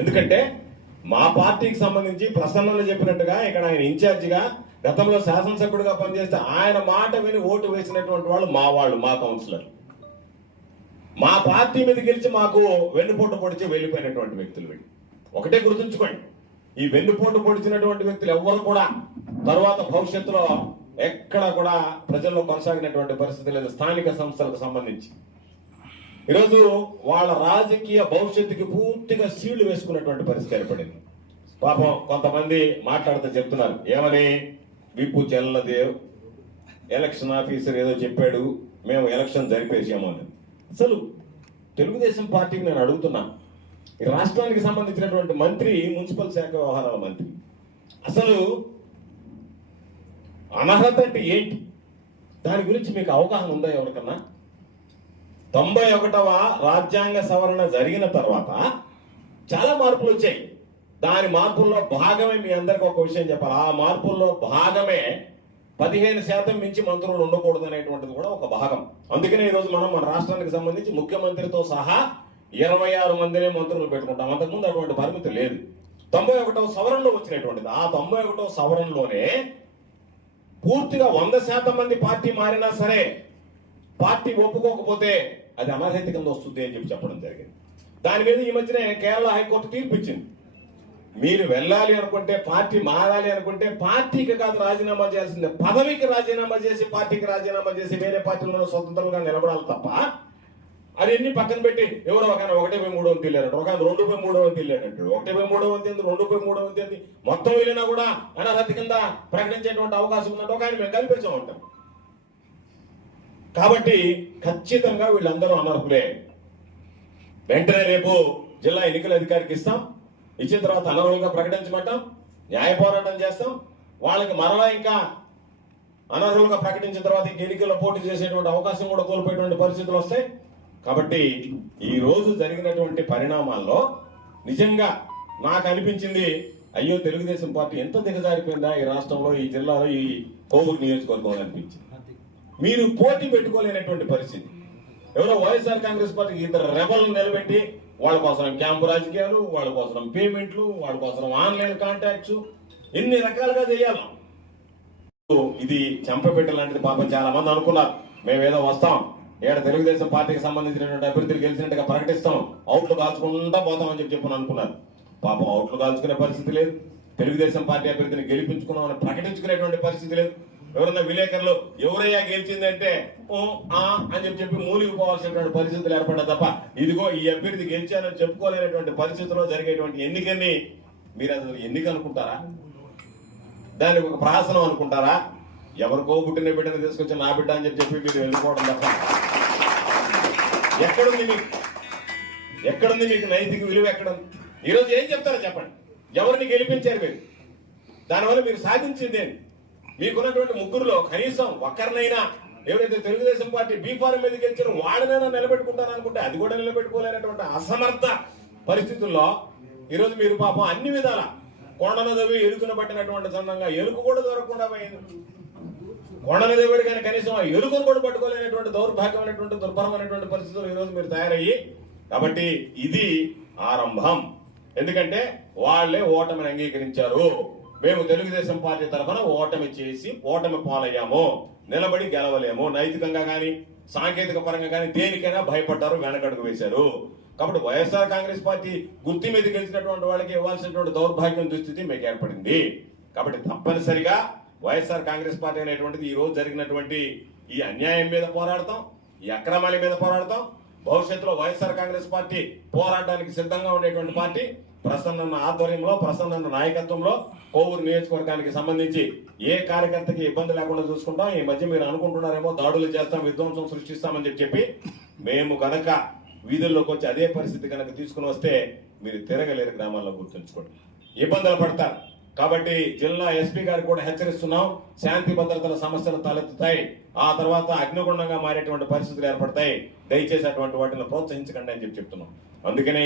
ఎందుకంటే మా పార్టీకి సంబంధించి ప్రసన్నలు చెప్పినట్టుగా ఇక్కడ ఆయన ఇన్ఛార్జిగా గతంలో శాసనసభ్యుడిగా పనిచేస్తే ఆయన మాట విని ఓటు వేసినటువంటి వాళ్ళు మా కౌన్సిలర్ మా పార్టీ మీద గెలిచి మాకు వెన్నుపోటు పొడిచి వెళ్ళిపోయినటువంటి వ్యక్తులు వీళ్ళు. ఒకటే గుర్తుంచుకోండి, ఈ వెన్నుపోటు పొడిచినటువంటి వ్యక్తులు ఎవ్వరు కూడా తర్వాత భవిష్యత్తులో ఎక్కడ కూడా ప్రజల్లో కొనసాగినటువంటి పరిస్థితి లేదు. స్థానిక సంస్థలకు సంబంధించి ఈరోజు వాళ్ళ రాజకీయ భవిష్యత్తుకి పూర్తిగా సీళ్లు వేసుకున్నటువంటి పరిస్థితి ఏర్పడింది. పాపం కొంతమంది మాట్లాడుతూ చెప్తున్నారు, ఏమని విప్పు చెల్లదేవ్ ఎలక్షన్ ఆఫీసర్ ఏదో చెప్పాడు, మేము ఎలక్షన్ జరిపేసాము అని. అసలు తెలుగుదేశం పార్టీకి నేను అడుగుతున్నా, ఈ రాష్ట్రానికి సంబంధించినటువంటి మంత్రి, మున్సిపల్ శాఖ వ్యవహారాల మంత్రి, అసలు అనర్హత అంటే ఏంటి? దాని గురించి మీకు అవగాహన ఉందా ఎవరికన్నా? 91వ రాజ్యాంగ సవరణ జరిగిన తర్వాత చాలా మార్పులు వచ్చాయి. దాని మార్పుల్లో భాగమే మీ అందరికీ ఒక విషయం చెప్పాలి. ఆ మార్పుల్లో భాగమే 15% మించి మంత్రులు ఉండకూడదు అనేటువంటిది కూడా ఒక భాగం. అందుకనే ఈరోజు మనం మన రాష్ట్రానికి సంబంధించి ముఖ్యమంత్రితో సహా 26 మందినే మంత్రులు పెట్టుకుంటాం. అంతకుముందు అటువంటి పరిమితి లేదు. 91వ సవరణలో వచ్చినటువంటిది. ఆ 91వ సవరణలోనే పూర్తిగా 100% మంది పార్టీ మారినా సరే పార్టీ ఒప్పుకోకపోతే అది అనర్హత కింద వస్తుంది అని చెప్పడం జరిగింది. దాని మీద ఈ మధ్యనే కేరళ హైకోర్టు తీర్పు ఇచ్చింది. మీరు వెళ్ళాలి అనుకుంటే, పార్టీ మారాలి అనుకుంటే పార్టీకి కాదు రాజీనామా చేయాల్సిందే, పదవికి రాజీనామా చేసి పార్టీకి రాజీనామా చేసి వేరే పార్టీలో స్వతంత్రంగా నిలబడాలి తప్ప అది ఎన్ని పక్కన పెట్టి ఎవరో ఒక 1/3 వంతు వెళ్ళారంట, ఒక 2/3 వంతు వెళ్ళాడంటాడు. 1/3 వంతు ఏంది, 2/3 వంతు ఏంది, మొత్తం వెళ్ళినా కూడా అనర్హత కింద ప్రకటించేటువంటి అవకాశం ఉందంటే ఒక ఆయన మేము కల్పించా ఉంటాం. కాబట్టి ఖచ్చితంగా వీళ్ళందరూ అనర్హులే. వెంటనే రేపు జిల్లా ఎన్నికల అధికారికి ఇస్తాం, ఇచ్చిన తర్వాత అనర్హులుగా ప్రకటించమంటాం, న్యాయ పోరాటం చేస్తాం. వాళ్ళకి మరలా ఇంకా అనర్హులుగా ప్రకటించిన తర్వాత ఇంక ఎన్నికల్లో పోటీ చేసేటువంటి అవకాశం కూడా కోల్పోయేటువంటి పరిస్థితులు వస్తాయి. కాబట్టి ఈ రోజు జరిగినటువంటి పరిణామాల్లో నిజంగా నాకు అనిపించింది, అయ్యో తెలుగుదేశం పార్టీ ఎంత దిగజారిపోయిందా ఈ రాష్ట్రంలో, ఈ జిల్లాలో, ఈ కోవూరు నియోజకవర్గం అనిపించింది. మీరు పోటీ పెట్టుకోలేనటువంటి పరిస్థితి. ఎవరో వైఎస్ఆర్ కాంగ్రెస్ పార్టీకి ఇద్దరు రెబల్ నిలబెట్టి వాళ్ళ కోసం క్యాంపు రాజకీయాలు, వాళ్ళ కోసం పేమెంట్లు, వాళ్ళ కోసం ఆన్లైన్ కాంటాక్ట్స్, ఎన్ని రకాలుగా చేయాలి. ఇది చెంపపెట్ట లాంటిది. పాపం చాలా మంది అనుకున్నారు మేమేదో వస్తాం, ఏడ తెలుగుదేశం పార్టీకి సంబంధించినటువంటి అభ్యర్థులు గెలిచినట్టుగా ప్రకటిస్తాం, అవుట్లు కాల్చుకుంటా పోతామని చెప్పి అనుకున్నారు. పాపం అవుట్లు కాల్చుకునే పరిస్థితి లేదు. తెలుగుదేశం పార్టీ అభ్యర్థిని గెలిపించుకున్నామని ప్రకటించుకునేటువంటి పరిస్థితి లేదు. ఎవరన్నా విలేకరులు ఎవరయ్యా గెలిచిందంటే అని చెప్పి మూలిగిపోవాల్సినటువంటి పరిస్థితులు ఏర్పడ్డా తప్ప ఇదిగో ఈ అభ్యర్థి గెలిచారని చెప్పుకోలేనటువంటి పరిస్థితుల్లో జరిగేటువంటి ఎన్నికని మీరు అసలు ఎన్నిక అనుకుంటారా? దానికి ఒక ప్రహసనం అనుకుంటారా? ఎవరికో పుట్టిన బిడ్డను తీసుకొచ్చి నా బిడ్డ అని చెప్పి మీరు వెళ్ళిపోవడం తప్ప ఎక్కడుంది మీకు నైతిక విలువ? ఎక్కడుంది? ఈరోజు ఏం చెప్తారో చెప్పండి. ఎవరిని గెలిపించారు మీరు? దానివల్ల మీరు సాధించిందేంటి? మీకున్నటువంటి ముగ్గురులో కనీసం ఒక్కరినైనా ఎవరైతే తెలుగుదేశం పార్టీ బీఫారం మీద గెలిచారో వాడినైనా నిలబెట్టుకుంటారనుకుంటే అది కూడా నిలబెట్టుకోలేనటువంటి అసమర్థ పరిస్థితుల్లో ఈరోజు మీరు పాపం అన్ని విధాల కొండను దవ్వి ఎలుకను పట్టినటువంటి సందంగా ఎలుక కూడా దొరకకుండా పోయింది. కొండను దవ్వాడు కానీ కనీసం ఆ ఎలుకను కూడా పట్టుకోలేనటువంటి దౌర్భాగ్యమైనటువంటి దుర్భరమైనటువంటి పరిస్థితులు ఈరోజు మీరు తయారయ్యి. కాబట్టి ఇది ఆరంభం. ఎందుకంటే వాళ్లే ఓటమిని అంగీకరించారు. మేము తెలుగుదేశం పార్టీ తరఫున ఓటమి చేసి ఓటమి పాలయ్యాము, నిలబడి గెలవలేము, నైతికంగా కానీ సాంకేతిక పరంగా కానీ దేనికైనా భయపడ్డారు, వెనకడుగు వేశారు. కాబట్టి వైఎస్ఆర్ కాంగ్రెస్ పార్టీ గుర్తు మీద గెలిచినటువంటి వాళ్ళకి ఇవ్వాల్సినటువంటి దౌర్భాగ్యం దుస్థితి మీకు ఏర్పడింది. కాబట్టి తప్పనిసరిగా వైఎస్ఆర్ కాంగ్రెస్ పార్టీ అనేటువంటిది ఈ రోజు జరిగినటువంటి ఈ అన్యాయం మీద పోరాడతాం, ఈ అక్రమాల మీద పోరాడతాం. భవిష్యత్తులో వైఎస్ఆర్ కాంగ్రెస్ పార్టీ పోరాటానికి సిద్ధంగా ఉండేటువంటి పార్టీ. ప్రసన్న ఆధ్వర్యంలో, ప్రసన్న నాయకత్వంలో కోవూరు నియోజకవర్గానికి సంబంధించి ఏ కార్యకర్తకి ఇబ్బంది లేకుండా చూసుకుంటాం. ఈ మధ్య మీరు అనుకుంటున్నారేమో దాడులు చేస్తాం, విధ్వంసం సృష్టిస్తామని చెప్పి మేము కనుక వీధుల్లోకి వచ్చి అదే పరిస్థితి కనుక తీసుకుని వస్తే మీరు తిరగలేరు. గ్రామాల్లో గుర్తుంచుకోండి, ఇబ్బందులు పడతారు. కాబట్టి జిల్లా ఎస్పీ గారికి కూడా హెచ్చరిస్తున్నాం, శాంతి భద్రతల సమస్యలు తలెత్తుతాయి, ఆ తర్వాత అగ్నిగుండంగా మారేటువంటి పరిస్థితులు ఏర్పడతాయి. దయచేసి అటువంటి వాటిని ప్రోత్సహించకండి అని చెప్తున్నాం. అందుకనే